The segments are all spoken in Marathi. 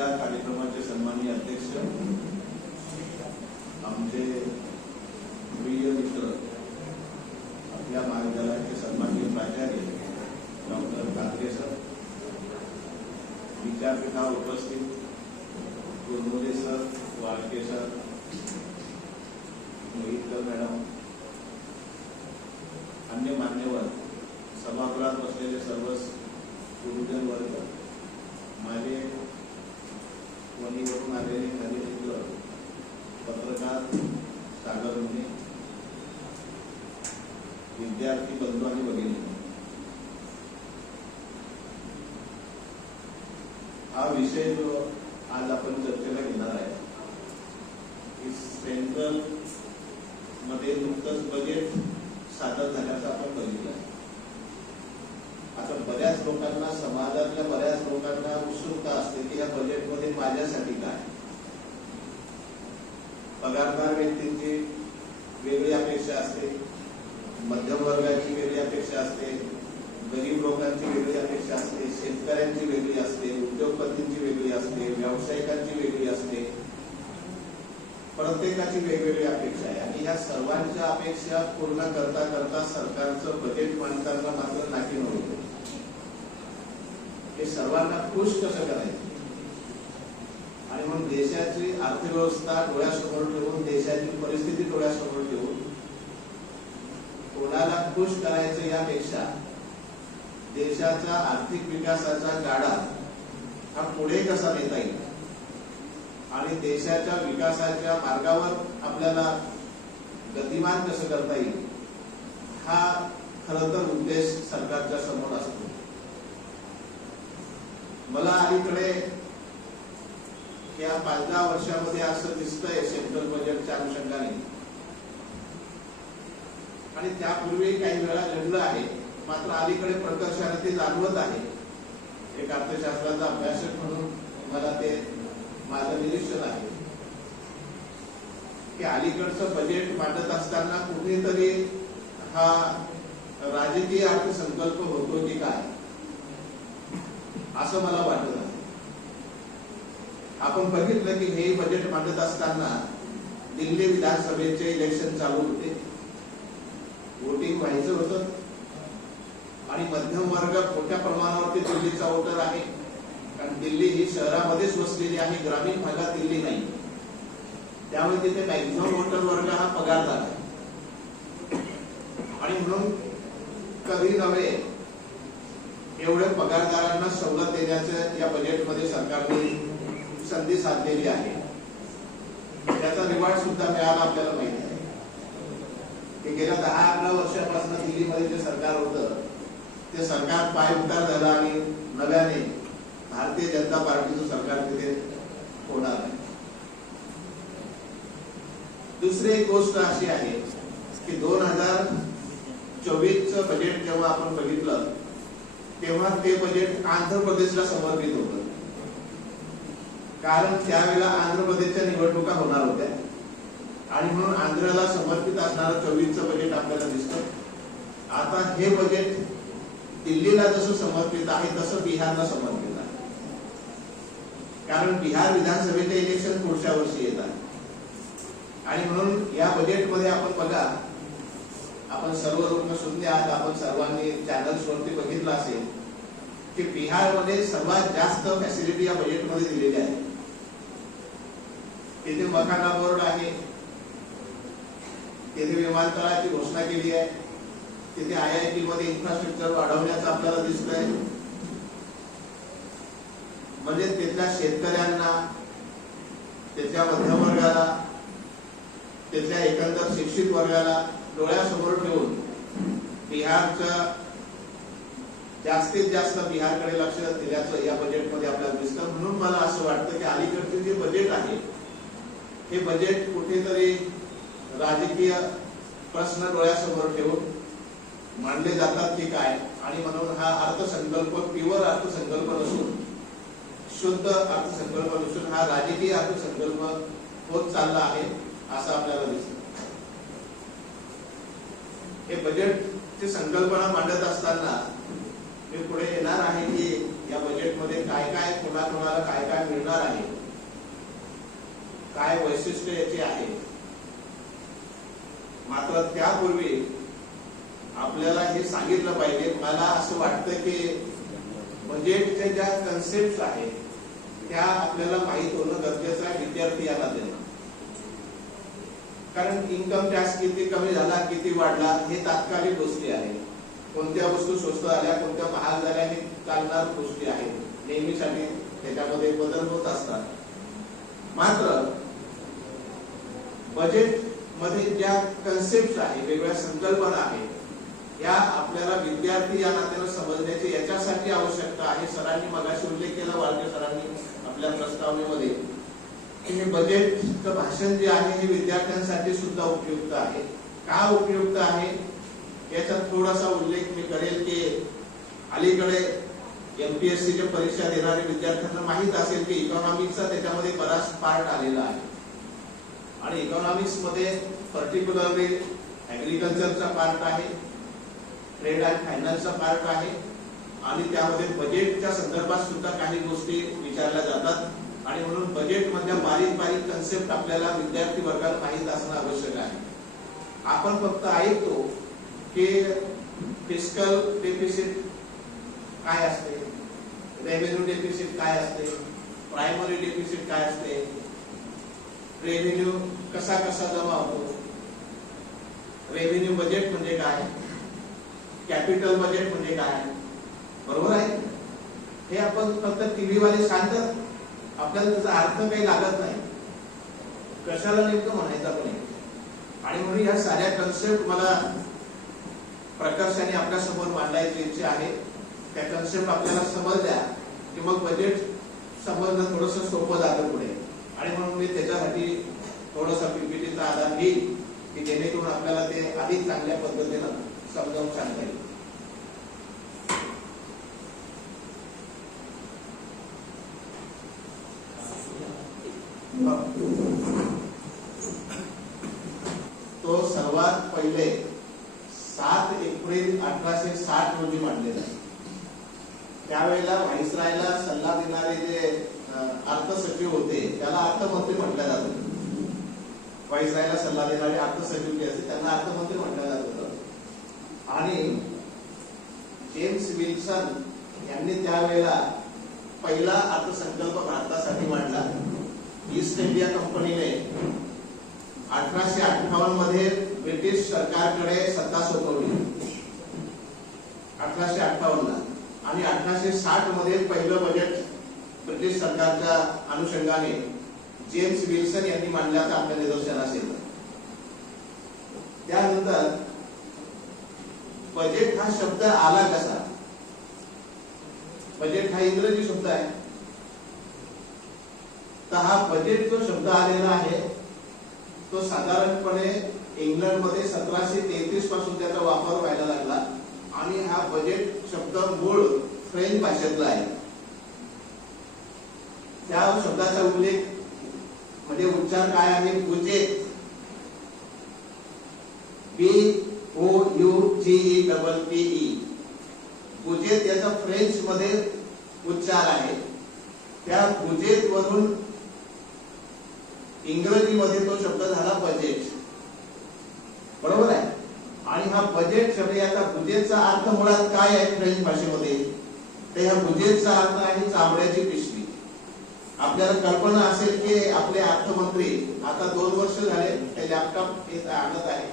आजच्या कार्यक्रमाचे सन्माननीय अध्यक्ष आमचे प्रिय मित्र आपल्या महाविद्यालयाचे सन्माननीय प्राचार्य डॉक्टर कात्रे सर विद्यापीठावर उपस्थित Gurmule sir Walke sir Mohitkar madam अन्य मान्यवर सभागृहात बसलेले सर्व गुरुजन वर्ग माझे वणीवरून आलेले खरे मित्र पत्रकार सागर मुने विद्यार्थी बंधू आणि भगिनी हा विषय जो आज आपण चर्चेला घेणार आहे की सेंट्रलमध्ये नुकतंच बजेट सादर झाल्याचं आपण बघितलं आहे. आता बऱ्याच लोकांना समाजातल्या बऱ्याच लोकांना उत्सुकता असते की या बजेटमध्ये माझ्यासाठी काय पगारदार व्यक्तींची वेगळी अपेक्षा असते. मध्यम वर्गाची वेगळी अपेक्षा असते गरीब लोकांची वेगळी अपेक्षा असते शेतकऱ्यांची वेगळी असते उद्योगपतींची वेगळी असते व्यावसायिकांची वेगळी असते. प्रत्येकाची वेगवेगळी अपेक्षा आहे आणि ह्या सर्वांच्या अपेक्षा पूर्ण करता करता सरकारचं बजेट मांडताना मात्र नाकी होते. हे सर्वांना खुश कसं करायचं? आणि म्हणून देशाची अर्थव्यवस्था डोळ्यासमोर ठेवून देशाची परिस्थिती डोळ्यासमोर खुश करायचं यापेक्षा देशाचा आर्थिक विकासाचा गाडा हा पुढे कसा नेता येईल? आणि देशाच्या विकासाच्या मार्गावर आपल्याला गतिमान कसं करता येईल? हा खर तर उद्देश सरकारच्या समोर असतो. मला अलीकडे या पाच दहा वर्षामध्ये असं दिसतंय सेंट्रल बजेटच्या अनुषंगाने. आणि त्यापूर्वी काही वेळा घडलं आहे. मात्र अलीकडे प्रकर्षाने ते जाणवत आहे. एक अर्थशास्त्राचा अभ्यासक म्हणून मला ते माझं निरीक्षण आहे. की अलीकडचं बजेट मांडत असताना कुठेतरी हा राजकीय अर्थसंकल्प होतो की काय? असं मला वाटत आहे. आपण बघितलं की हे बजेट मांडत असताना दिल्ली विधानसभेचे इलेक्शन चालू होते. वोटिंग व्हायचं होतं. आणि मध्यम वर्ग मोठ्या प्रमाणावरती दिल्लीचा वोटर आहे. कारण दिल्ली ही शहरामध्येच वसलेली आहे ग्रामीण भागात दिल्ली नाही. त्यामुळे तिथे मॅक्झिमम वोटर वर्ग हा पगारदार आहे आणि म्हणून कधी नव्हे एवढे पगारदारांना सवलत देण्याचं या बजेटमध्ये सरकारने संधी साधलेली आहे. त्याचा रिवॉर्ड सुद्धा मिळाला आपल्याला माहिती की गेल्या दहा अकरा वर्षापासून दिल्लीमध्ये जे सरकार होतं ते सरकार पायउतार झालं आणि नव्याने भारतीय जनता पार्टीचं सरकार तिथे होणार नाही दुसरी एक गोष्ट अशी आहे की दोन हजार चोवीसचं बजेट जेव्हा आपण बघितलं तेव्हा ते बजेट आंध्र प्रदेशला समर्पित होतं. कारण त्यावेळेला आंध्र प्रदेशच्या निवडणुका होणार होत्या. आणि म्हणून आंध्राला समर्पित असणारं चोवीसचं बजेट आपल्याला दिसतं. आता हे बजेट दिल्लीला जसं समर्पित आहे तसं बिहारला समर्पित आहे. कारण बिहार विधानसभेचे इलेक्शन पुढच्या वर्षी येत आहे. आणि म्हणून या बजेटमध्ये आपण बघा आपण सर्व लोक शून्य आहात आपण सर्वांनी चॅनल्स वरती बघितलं असेल की बिहारमध्ये सर्वात जास्त फॅसिलिटी या बजेटमध्ये दिलेली आहे तिथे मकाना बोर्ड आहे तेथे विमानतळाची घोषणा केली आहे. तिथे आय आय टी मध्ये इन्फ्रास्ट्रक्चर वाढवण्याचं आपल्याला दिसतंय. म्हणजे तिथल्या शेतकऱ्यांना त्याच्या मध्यमवर्गाला त्याच्या एकंदर शिक्षित वर्गाला डोळ्यासमोर ठेवून बिहारच्या जास्तीत जास्त बिहारकडे लक्ष दिल्याचं या बजेटमध्ये आपल्याला दिसतं. म्हणून मला असं वाटतं की अलीकडचे जे बजेट आहे हे बजेट कुठेतरी राजकीय प्रश्न डोळ्यासमोर ठेवून मांडले जातात की काय? आणि म्हणून हा अर्थसंकल्प प्युअर अर्थसंकल्प नसून शुद्ध अर्थसंकल्प नसून हा राजकीय अर्थसंकल्प होत चालला आहे असं आपल्याला दिसत. हे बजेटची संकल्पना मांडत असताना मी पुढे येणार आहे की या बजेट बजेटमध्ये काय काय कोणाकोणाला काय काय मिळणार आहे? काय वैशिष्ट्य याचे आहे? मात्र त्यापूर्वी आपल्याला हे सांगितलं पाहिजे. मला असं वाटतं की बजेटच्या ज्या कन्सेप्ट आहेत त्या आपल्याला माहीत होणं गरजेचं आहे विद्यार्थी याला देणं. कारण इन्कम टॅक्स किती कमी झाला किती वाढला हे तात्कालिक गोष्टी आहेत. कोणत्या वस्तू स्वस्त झाल्या कोणत्या महाग झाल्या हे चालणार गोष्टी आहेत. नेहमीसाठी त्याच्यामध्ये बदल होत असतात. मात्र बजेट मध्ये ज्या कन्सेप्ट आहे वेगवेगळ्या संकल्पना आहेत या आपल्याला विद्यार्थी या नात्यानं समजण्याची याच्यासाठी आवश्यकता आहे. सरांनी मगाशी उल्लेख केला वाळके सरांनी आपल्या प्रस्तावनेमध्ये हे बजेटचं भाषण जे आहे हे विद्यार्थ्यांसाठी सुद्धा उपयुक्त आहे. का उपयुक्त आहे? याचा थोडासा उल्लेख मी करेल की अलीकडे एमपीएससी च्या परीक्षा देणाऱ्या विद्यार्थ्यांना माहीत असेल की इकॉनॉमिक्सचा त्याच्यामध्ये बराच पार्ट आलेला आहे. आणि इकॉनॉमिक्समध्ये पर्टिक्युलरली ॲग्रिकल्चरचा पार्ट आहे ट्रेड अँड फायनान्सचा पार्ट आहे. आणि त्यामध्ये बजेटच्या संदर्भात सुद्धा काही गोष्टी विचारल्या जातात. आणि म्हणून बजेटमधल्या बारीक बारीक कन्सेप्ट आपल्याला विद्यार्थी वर्गाला माहीत असणं आवश्यक आहे. आपण फक्त ऐकतो की फिस्कल डेफिसिट काय असते रेव्हेन्यू डेफिसिट काय असते प्रायमरी डेफिसिट काय असते रेव्हेन्यू कसा कसा जमा होतो? रेव्हेन्यू बजेट म्हणजे काय? कॅपिटल बजेट म्हणजे काय? बरोबर आहे? हे आपण फक्त टीव्ही वाले सांगतात. आपल्याला त्याचा अर्थ काही लागत नाही. कशाला नेमकं म्हणायचं पण आणि म्हणून या साऱ्या कन्सेप्ट मला प्रकर्षाने आपल्यासमोर मांडायचे आहे. त्या कन्सेप्ट आपल्याला समजल्या की मग बजेट समजणं थोडस सोपं जातं पुढे. आणि म्हणून मी त्याच्यासाठी थोडस पीपीटीचा आधार घेईल की जेणेकरून आपल्याला ते अधिक चांगल्या पद्धतीनं समजावून सांगता येईल. तो सर्वात पहिले सात एप्रिल अठराशे साठ रोजी मांडलेला आहे. त्यावेळेला व्हाईसरायला सल्ला देणारे जे अर्थसचिव होते. त्याला अर्थमंत्री म्हटलं जात होतं. व्हाईसरायला सल्ला देणारे अर्थसचिव जे असते त्यांना अर्थमंत्री म्हटलं जात होतं. आणि जेम्स विल्सन यांनी त्यावेळेला पहिला अर्थसंकल्प भारतासाठी मांडला. ईस्ट इंडिया कंपनीने अठराशे अठ्ठावन्नमध्ये ब्रिटिश सरकारकडे सत्ता सोपवली. अठराशे अठ्ठावन्न ला. आणि अठराशे साठमध्ये पहिलं बजेट ब्रिटिश सरकारच्या अनुषंगाने जेम्स विल्सन यांनी मांडल्याचं आपल्या निदर्शनास येतं त्यानंतर बजेट हा शब्द आला कसा? बजेट हा इंग्रजी शब्द आहे. तर हा बजेट जो शब्द आलेला आहे तो साधारणपणे इंग्लंडमध्ये सतराशे तेहतीसपासून त्याचा वापर व्हायला लागला आणि हा बजेट शब्द मूळ फ्रेंच भाषेतला आहे. त्या शब्दाचा उल्लेख म्हणजे उच्चार काय आहे? पूजे B O U G E double P E. बुजेत याचा फ्रेंच मध्ये उच्चार आहे. त्या बुजेत वरून इंग्रजीमध्ये तो शब्द झाला बजेट बरोबर आहे? आणि हा बजेट शब्द याचा बुजेटचा अर्थ मुळात काय आहे फ्रेंच भाषेमध्ये? तर ह्या बुजेटचा अर्थ आहे चामड्याची पिशवी. आपल्याला कल्पना असेल की आपले अर्थमंत्री आता दोन वर्ष झाले ते लॅपटॉप येत आणत आहे.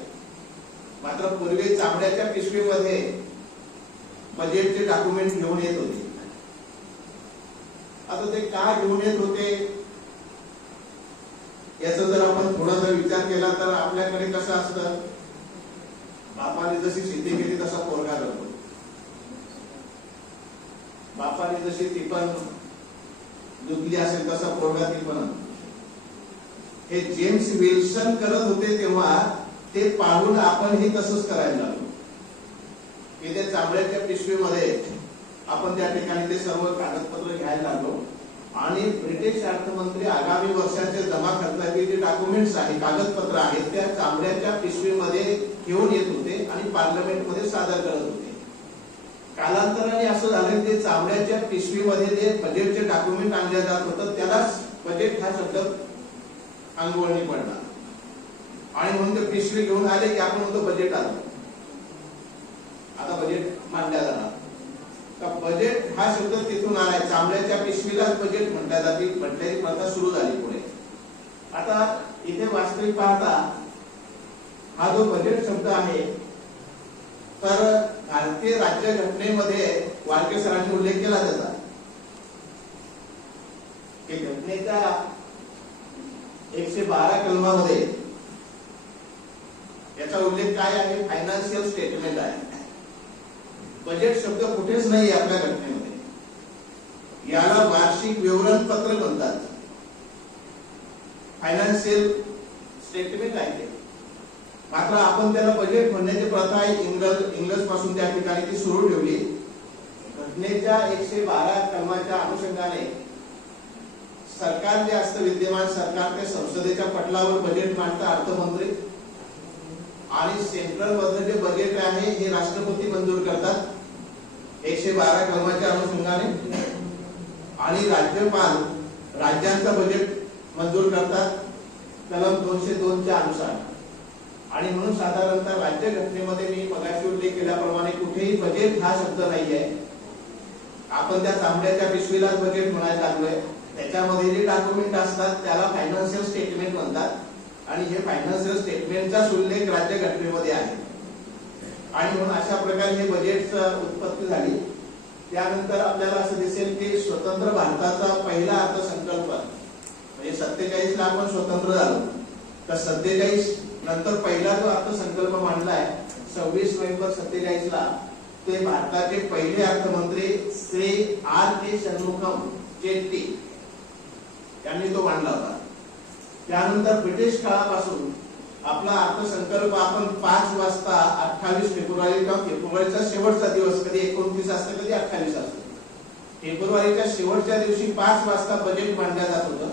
मात्र पूर्वी चांबड्याच्या पिशवीमध्ये बजेटचे डॉक्युमेंट घेऊन येत होते. आता ते का घेऊन येत होते? याचा जर आपण थोडासा विचार केला तर आपल्याकडे कसं असतं? बापाने जशी शेती केली तसा पोरगा करतो बापाने जशी ती पण दुखली असेल तसा पोरगा पण. हे जेम्स विल्सन करत होते तेव्हा ते पाहून आपणही तसंच करायला लागलो. की त्या चांबड्याच्या पिशवीमध्ये आपण त्या ठिकाणी ते सर्व कागदपत्र घ्यायला लागलो. आणि ब्रिटिश अर्थमंत्री आगामी वर्षाचे जमा खर्चाचे जे डॉक्युमेंट्स आहे कागदपत्र आहेत त्या चांबड्याच्या पिशवीमध्ये घेऊन येत होते आणि पार्लमेंटमध्ये सादर करत होते. कालांतराने असं झालं ते चामड्याच्या पिशवीमध्ये जे बजेटचे डॉक्युमेंट आणले जात होतं त्यालाच बजेट हा शब्द अंगवळणी पडला आणि म्हणून ते पिशवी घेऊन आले की आपण म्हणतो बजेट आलं. आता बजेट मांडल्या जाणार. तर बजेट हा शब्द तिथून आलाय. चांबड्याच्या पिशवीलाच बजेट म्हटल्या जाते म्हटल्याची प्रथा सुरू झाली पुढे. आता इथे वास्तविक पाहता हा जो बजेट शब्द आहे तर भारतीय राज्य घटनेमध्ये वाळके सरांनी उल्लेख केला त्याचा. की घटनेच्या एकशे बारा कलमामध्ये याचा उल्लेख काय आहे? फायनान्शियल स्टेटमेंट आहे. बजेट शब्द कुठेच नाही आपल्या घटनेमध्ये. याला वार्षिक विवरण पत्र म्हणतात. फायनान्शियल स्टेटमेंट आहे ते. मात्र आपण त्याला बजेट म्हणण्याची प्रथा इंग्रज इंग्रजपासून त्या ठिकाणी ती सुरू ठेवली. घटनेच्या एकशे बारा कलमाच्या अनुषंगाने सरकार जे असतं विद्यमान सरकार ते संसदेच्या पटलावर बजेट मांडतं अर्थमंत्री. आणि सेंट्रल मधलं जे बजेट आहे हे राष्ट्रपती मंजूर करतात. एकशे बारा कलमाच्या अनुषंगाने. आणि राज्यपाल राज्यांचं बजेट मंजूर करतात. कलम दोनशे दोनच्या अनुसार. आणि म्हणून साधारणतः राज्य घटनेमध्ये मी मगाशी उल्लेख केल्याप्रमाणे कुठेही बजेट हा शब्द नाहीये. आपण त्या तांबड्याच्या पिशवीलाच बजेट म्हणायला लागलोय. त्याच्यामध्ये जे डॉक्युमेंट असतात त्याला फायनान्शियल स्टेटमेंट म्हणतात. आणि हे फायनान्शियल स्टेटमेंटचाच उल्लेख राज्य घटनेमध्ये आहे. आणि म्हणून अशा प्रकारे हे बजेटचं उत्पत्ती झाली. त्यानंतर आपल्याला असं दिसेल की स्वतंत्र भारताचा पहिला अर्थसंकल्प म्हणजे सत्तेचाळीस ला आपण स्वतंत्र झालो. तर सत्तेचाळीस नंतर पहिला जो अर्थसंकल्प मांडलाय सव्वीस नोव्हेंबर सत्तेचाळीस ला ते भारताचे पहिले अर्थमंत्री श्री आर के षण्मुखम जेट्टी यांनी तो मांडला होता. त्यानंतर ब्रिटिश काळापासून आपला अर्थसंकल्प आपण पाच वाजता अठ्ठावीस फेब्रुवारी किंवा फेब्रुवारीचा शेवटचा दिवस कधी एकोणतीस असतं कधी अठ्ठावीस असतं. फेब्रुवारीच्या शेवटच्या दिवशी पाच वाजता बजेट मांडलं जात होतं.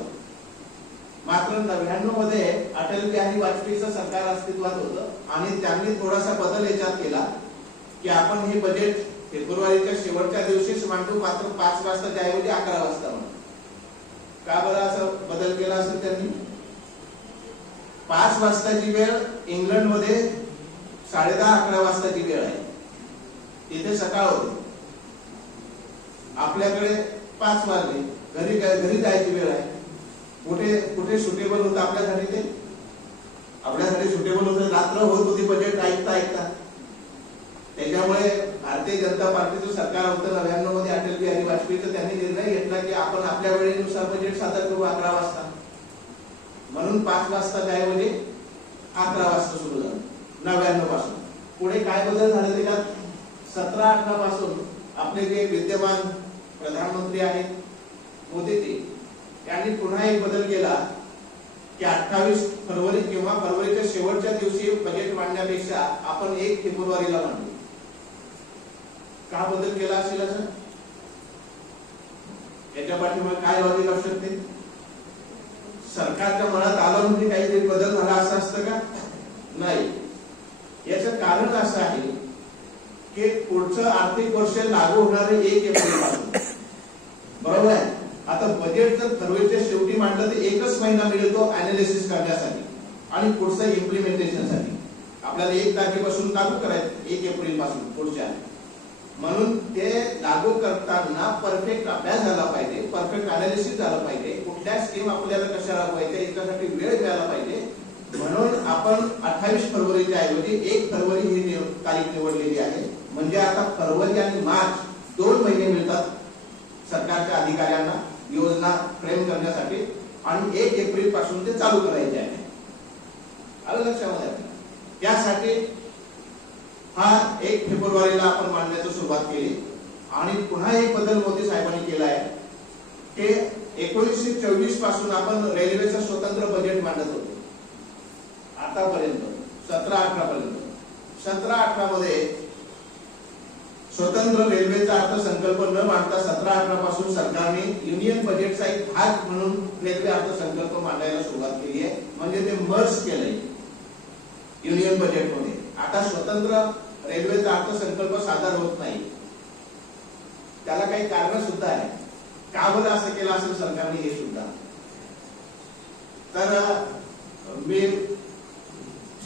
मात्र नव्याण्णवमध्ये अटल बिहारी वाजपेयीचं सरकार अस्तित्वात होतं आणि त्यांनी थोडासा बदल याच्यात केला की आपण हे बजेट फेब्रुवारीच्या शेवटच्या दिवशीच मांडू मात्र पाच वाजता त्याऐवजी अकरा वाजता मांडू का बरं असं बदल केला असेल त्यांनी? पाच वाजताची वेळ इंग्लंडमध्ये साडे दहा अकरा वाजताची वेळ आहे. तिथे सकाळ होते. आपल्याकडे पाच वाजले. घरी घरी जायची वेळ आहे. कुठे कुठे सुटेबल होतं आपल्यासाठी ते? आपल्यासाठी सुटेबल होतं रात्र होत होती बजेट ऐकता ऐकता. त्याच्यामुळे भारतीय जनता पार्टीचं सरकार होतं नव्याण्णवमध्ये अटल बिहारी वाजपेयीचं त्यांनी निर्णय घेतला की आपण आपल्या वेळेनुसार बजेट सादर करू अकरा वाजता. म्हणून पाच वाजता ऐवजी म्हणजे? अकरा वाजता सुरू झालं. नव्याण्णवपासून पुढे काय बदल झाले त्याच्यात? सतरा अठरा पासून आपले जे विद्यमान प्रधानमंत्री आहेत मोदीजी यांनी पुन्हा एक बदल केला की अठ्ठावीस फरवरी किंवा फरवरीच्या शेवटच्या दिवशी बजेट मांडण्यापेक्षा आपण एक फेब्रुवारीला मांडू. का बदल केला असेल असं? याच्या पाठीमागे काय लॉजिक असू शकते? सरकारच्या मनात आलं म्हणजे काहीतरी बदल झाला असं असतं का? नाही. याचं कारण असं आहे की पुढचं आर्थिक वर्ष लागू होणारे एक एप्रिल बरोबर आहे? आता बजेट जर सर्वेच्या शेवटी मांडलं तर एकच महिना मिळतो अनालिसिस करण्यासाठी आणि पुढचं इम्प्लिमेंटेशनसाठी आपल्याला एक तारखेपासून लागू करायचं एक एप्रिलपासून पुढच्या. म्हणून ते लागू करताना परफेक्ट अभ्यास झाला पाहिजे परफेक्ट अनालिसिस झालं पाहिजे कुठल्या स्कीम आपल्याला कशा राबवायच्या याच्यासाठी वेळ द्यायला पाहिजे. म्हणून आपण अठ्ठावीस फरवरीच्या ऐवजी एक फरवरी ही तारीख निवडलेली आहे. म्हणजे आता फरवरी आणि मार्च दोन महिने मिळतात सरकारच्या अधिकाऱ्यांना. योजना फ्रेम करण्यासाठी आणि एक एप्रिलपासून ते चालू करायचे आहे. आलं लक्षामध्ये त्यासाठी हा एक फेब्रुवारीला आपण मांडण्याची सुरुवात केली. आणि पुन्हा एक बदल मोदी साहेबांनी केला आहे. की एकोणीसशे चोवीसपासून आपण रेल्वेचं स्वतंत्र बजेट मांडत होतो. आतापर्यंत सतरा अठरा पर्यंत सतरा अठरा मध्ये स्वतंत्र रेल्वेचा अर्थसंकल्प न मांडता सतरा अठरा पासून सरकारने युनियन बजेटचा एक भाग म्हणून रेल्वे अर्थसंकल्प मांडायला सुरुवात केली आहे. म्हणजे ते मर्ज केलंय. युनियन बजेटमध्ये आता स्वतंत्र रेल्वेचा अर्थसंकल्प सादर होत नाही. त्याला काही कारण सुद्धा आहे का बरं असं केलं असेल सरकारने हे सुद्धा? तर मी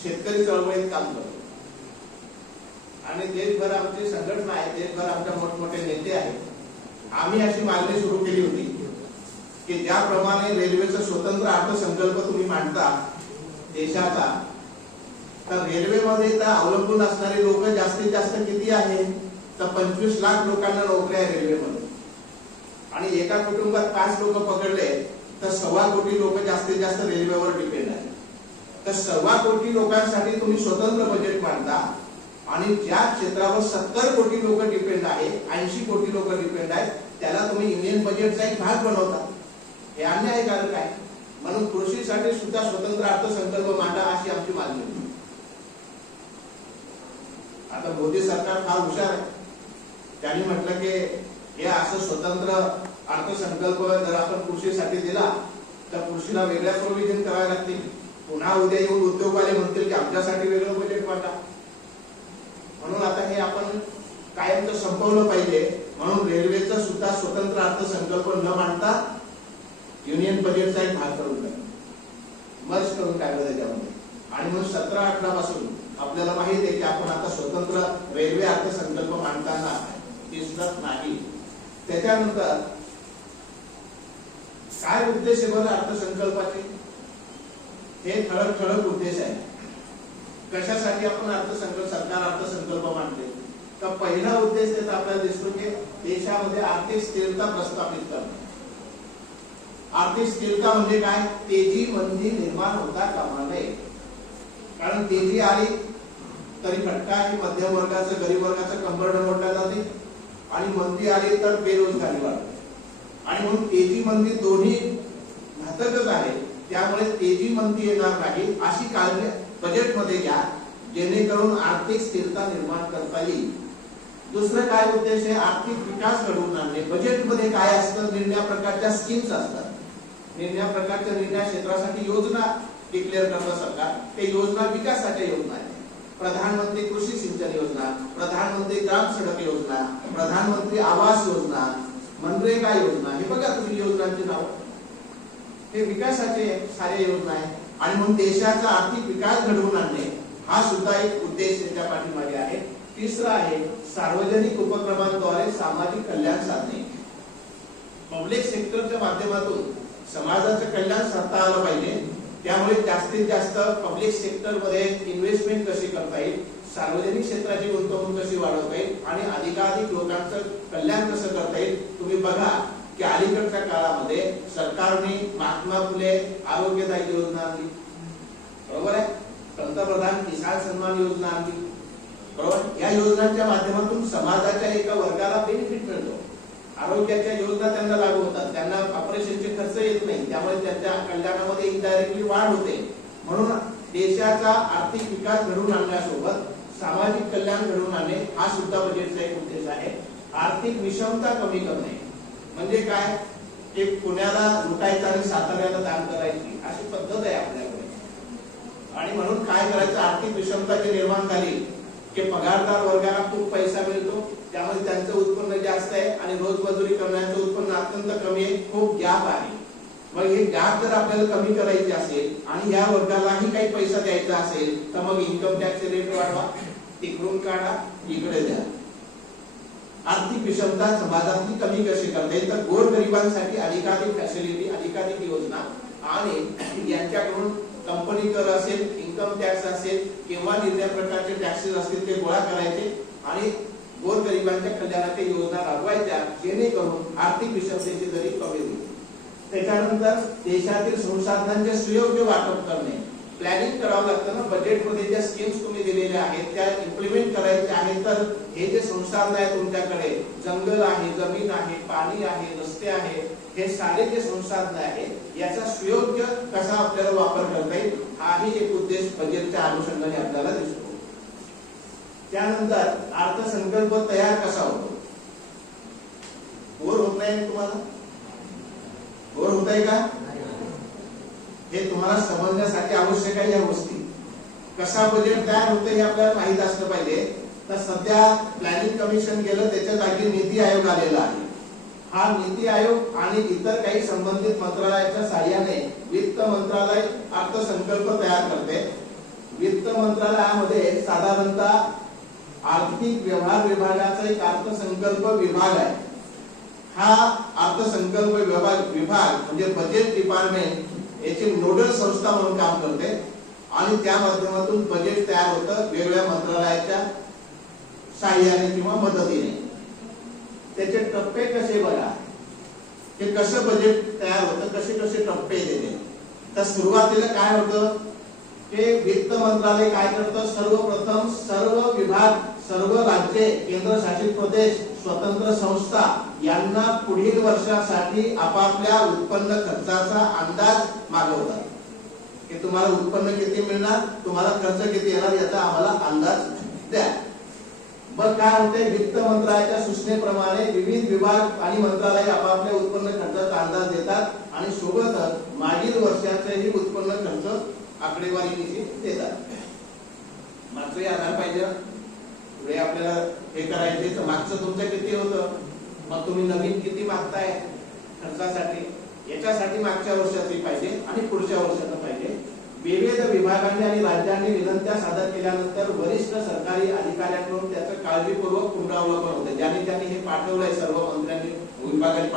शेतकरी चळवळीत काम करतो. आणि देशभर आमची संघटना आहे देशभर आमच्या मोठमोठे नेते आहेत. आम्ही अशी मागणी सुरू केली होती की ज्याप्रमाणे रेल्वेचा स्वतंत्र अर्थसंकल्प तुम्ही मांडता देशाचा तर रेल्वेमध्ये तर अवलंबून असणारे लोक जास्तीत जास्त किती आहे? तर पंचवीस लाख लोकांना नोकऱ्या आहे रेल्वेमध्ये. आणि एका कुटुंबात पाच लोक पकडले तर सव्वा कोटी लोक जास्तीत जास्त रेल्वेवर डिपेंड आहे तर सव्वा कोटी लोकांसाठी तुम्ही स्वतंत्र बजेट मांडता. आणि ज्या क्षेत्रावर सत्तर कोटी लोक डिपेंड आहे ऐंशी कोटी लोक डिपेंड आहेत त्याला तुम्ही युनियन बजेटचा एक भाग बनवता. हे अन्यायकारक आहे. म्हणून कृषीसाठी सुद्धा स्वतंत्र अर्थसंकल्प मांडा अशी आमची मागणी होती आता मोदी सरकार फार हुशार आहे. त्यांनी म्हटलं की हे असं स्वतंत्र अर्थसंकल्प जर आपण कृषीसाठी दिला तर कृषीला वेगळ्या प्रोव्हिजन करावे लागतील. पुन्हा उद्या येऊन उद्योगवाले म्हणतील की आमच्यासाठी वेगळं बजेट मांडा म्हणून आता हे आपण कायमचं संपवलं पाहिजे. म्हणून रेल्वेचा सुद्धा स्वतंत्र अर्थसंकल्प न मांडता युनियन बजेटचा एक भाग करून टाकला. मर्ज करून टाकलं त्याच्यामध्ये. आणि म्हणून सतरा अठरा पासून आपल्याला माहीत आहे की आपण आता स्वतंत्र रेल्वे अर्थसंकल्प मांडताना दिसत नाही. त्याच्यानंतर काय उद्देश आहे बरं अर्थसंकल्पाचे? हे ठळक ठळक उद्देश आहे. कशासाठी आपण अर्थसंकल्प सरकार अर्थसंकल्प मांडते? तर पहिला उद्देश याचा आपल्याला दिसतो की देशामध्ये आर्थिक स्थिरता प्रस्थापित करणे. आर्थिक स्थिरता म्हणजे काय? तेजी मंदी निर्माण होता कामा नये. कारण तेजी आली तरी फटका आहे मध्यम वर्गाचं गरीब वर्गाचं कंबर मोडल्या जाते. आणि मंदी आली तर बेरोजगारी वाढते. आणि म्हणून तेजी मंदी दोन्ही घातकच आहे त्यामुळे तेजी मंदी येणार नाही अशी काळजी बजेटमध्ये घ्या. जेणेकरून आर्थिक स्थिरता निर्माण करता येईल. दुसरं काय उद्देश आहे? आर्थिक विकास घडवून आणणे. बजेटमध्ये काय असतं? निर्णया प्रकारच्या स्कीम्स असतात. निर्णया प्रकारच्या निर्णया क्षेत्रासाठी योजना डिक्लेअर करतं सरकार. ते योजना विकासाच्या योजना आहेत. प्रधानमंत्री कृषी सिंचन योजना प्रधानमंत्री ग्राम सडक योजना प्रधानमंत्री आवास योजना मनरेगा योजना. हे बघा तुम्ही योजनांची नाव. हे विकासाचे सारे योजना आहे आणि म्हणून देशाचा आर्थिक विकास घडवून आणणे. हा सुद्धा एक उद्देश त्याच्या पाठीमागे आहे. तिसरा आहे सार्वजनिक उपक्रमांद्वारे सामाजिक कल्याण साधणे पब्लिक सेक्टरच्या माध्यमातून समाजाचं कल्याण साधता आलं पाहिजे. त्यामुळे जास्तीत जास्त पब्लिक सेक्टरमध्ये इन्व्हेस्टमेंट कशी करता येईल सार्वजनिक क्षेत्राची गुंतवणूक कशी वाढवता येईल आणि अधिकाधिक लोकांचं कल्याण कसं करता येईल तुम्ही बघा की अलीकडच्या काळामध्ये सरकारने महात्मा फुले आरोग्यदायी योजना आणली. बरोबर आहे? पंतप्रधान किसान सन्मान योजना आणली. बरोबर या योजनांच्या माध्यमातून समाजाच्या एका वर्गाला बेनिफिट मिळतो. आरोग्याच्या योजना त्यांना लागू होतात. त्यांना ऑपरेशनचे खर्च येत नाही. त्यामुळे त्यांच्या कल्याणामध्ये इनडायरेक्टली वाढ होते. म्हणून देशाचा आर्थिक विकास घडवून आणण्यासोबत सामाजिक कल्याण घडवून आणणे हा सुद्धा बजेटचा एक उद्देश आहे. आर्थिक विषमता कमी करणे. म्हणजे काय? एक पुण्याला लुटायचं आणि साताऱ्याला दान करायची अशी पद्धत आहे आपल्याकडे. आणि म्हणून काय करायचं? आर्थिक विषमता जी निर्माण झाली की पगारदार वर्गाला खूप पैसा मिळतो त्यामध्ये त्यांचं उत्पन्न जास्त आहे आणि रोजमजुरी करण्याचं उत्पन्न अत्यंत कमी आहे खूप गॅप आहे. मग हे गॅप जर आपल्याला कमी करायचे असेल आणि या वर्गालाही काही पैसा द्यायचा असेल तर मग इन्कम टॅक्स रेट वाढवा तिकडून काढा इकडे द्या. आर्थिक विषमता समाजातली कमी कशी करता? येईल तर गोरगरिबांसाठी अधिकाधिक फॅसिलिटी अधिकाधिक योजना आणि यांच्याकडून कंपनी कर असेल इन्कम टॅक्स असेल किंवा निर्णय प्रकारचे टॅक्सेस असतील ते गोळा करायचे आणि गोरगरिबांच्या कल्याणाच्या योजना राबवायच्या जेणेकरून आर्थिक विषमतेची जरी कमी होईल. त्याच्यानंतर देशातील संसाधनांचे सुयोग्य वाटप करणे. प्लॅनिंग करावं लागतं ना. बजेटमध्ये ज्या स्कीम्स तुम्ही दिलेल्या आहेत त्या इम्प्लिमेंट करायच्या आहेत. तर हे जे संसाधन आहे तुमच्याकडे जंगल आहे जमीन आहे पाणी आहे रस्ते आहे हे सारे जे संसाधन आहे याचा सुयोग्य कसा आपल्याला वापर करता येईल हाही एक उद्देश बजेटच्या अनुषंगाने आपल्याला दिसतो. त्यानंतर अर्थसंकल्प तयार कसा होतो? बोर होत नाही तुम्हाला? बोर होत आहे का? हे तुम्हाला समजण्यासाठी आवश्यक आहे या गोष्टी. कसा बजेट तयार होतं हे आपल्याला माहीत असलं पाहिजे. तर सध्या प्लॅनिंग कमिशन गेलं त्याच्या जागी नीती आयोग आलेला आहे. हा नीती आयोग आणि इतर काही संबंधित मंत्रालयाच्या साह्याने वित्त मंत्रालय अर्थसंकल्प तयार करते. वित्त मंत्रालयामध्ये साधारणतः आर्थिक व्यवहार विभागाचा एक अर्थसंकल्प विभाग आहे. हा अर्थसंकल्प विभाग विभाग म्हणजे बजेट डिपार्टमेंट याची नोडल संस्था म्हणून काम करते. आणि त्या माध्यमातून बजेट तयार होतं वेगवेगळ्या मंत्रालयाच्या साह्याने किंवा मदतीने. त्याचे टप्पे कसे बघा. हे कसं बजेट तयार होतं कसे कसे टप्पे देते तर सुरुवातीला काय होतं? ते वित्त मंत्रालय काय करतं? सर्वप्रथम सर्व विभाग सर्व राज्ये केंद्रशासित प्रदेश स्वतंत्र संस्था यांना पुढील वर्षासाठी आपापल्या उत्पन्न खर्चाचा अंदाज मागवतात. की तुम्हाला उत्पन्न किती मिळणार? तुम्हाला खर्च किती येणार याचा आम्हाला अंदाज द्या. मग काय होते? वित्त मंत्रालयाच्या सूचनेप्रमाणे विविध विभाग आणि मंत्रालय आपापल्या उत्पन्न खर्चाचा अंदाज देतात आणि सोबतच मागील वर्षाचेही उत्पन्न खर्च आकडेवारी निश्चित देतात. मागचं आधार पाहिजे. पुढे आपल्याला हे करायचे तर मागचं तुमचं किती होतं? मग तुम्ही नवीन किती मागताय? खर्चासाठी. याच्यासाठी मागच्या वर्षाची पाहिजे आणि पुढच्या वर्षाचं पाहिजे. विविध विभागांनी आणि राज्यांनी विनंत्या सादर केल्यानंतर वरिष्ठ सरकारी अधिकाऱ्यांकडून त्याचं काळजीपूर्वक पुनरावलोकन होतं. ज्यांनी त्यांनी हे पाठवलंय सर्व मंत्र्यांनी विभागाने